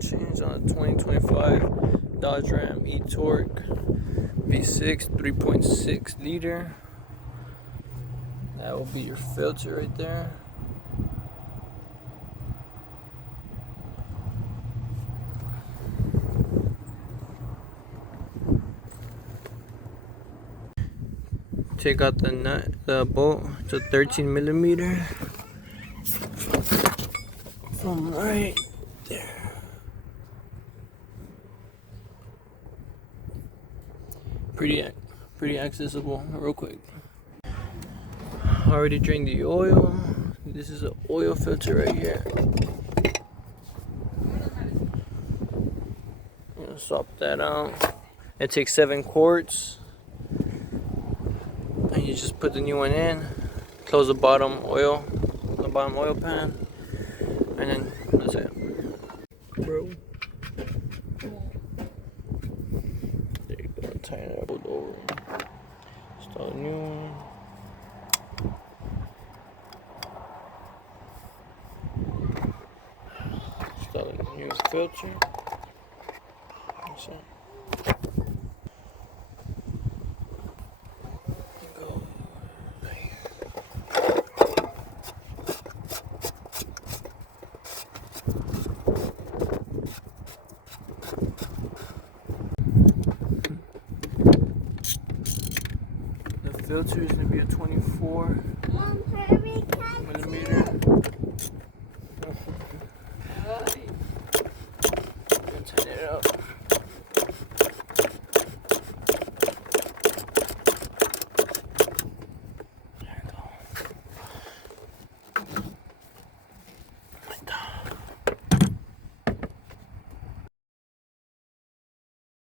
change on a 2025 Dodge Ram Etorque V6 3.6 liter. That will be your filter right there. Take out the nut, the bolt. It's a 13 millimeter from right there. Pretty accessible, real quick. Already drained the oil. This is an oil filter right here. I'm gonna swap that out. It takes 7 quarts. And you just put the new one in, close the bottom oil pan, and then that's it. Bro. There you go, tighten it up over. Start a new one. Start a new filter. That's it. The filter is going to be a 24 millimeter. Tighten it up.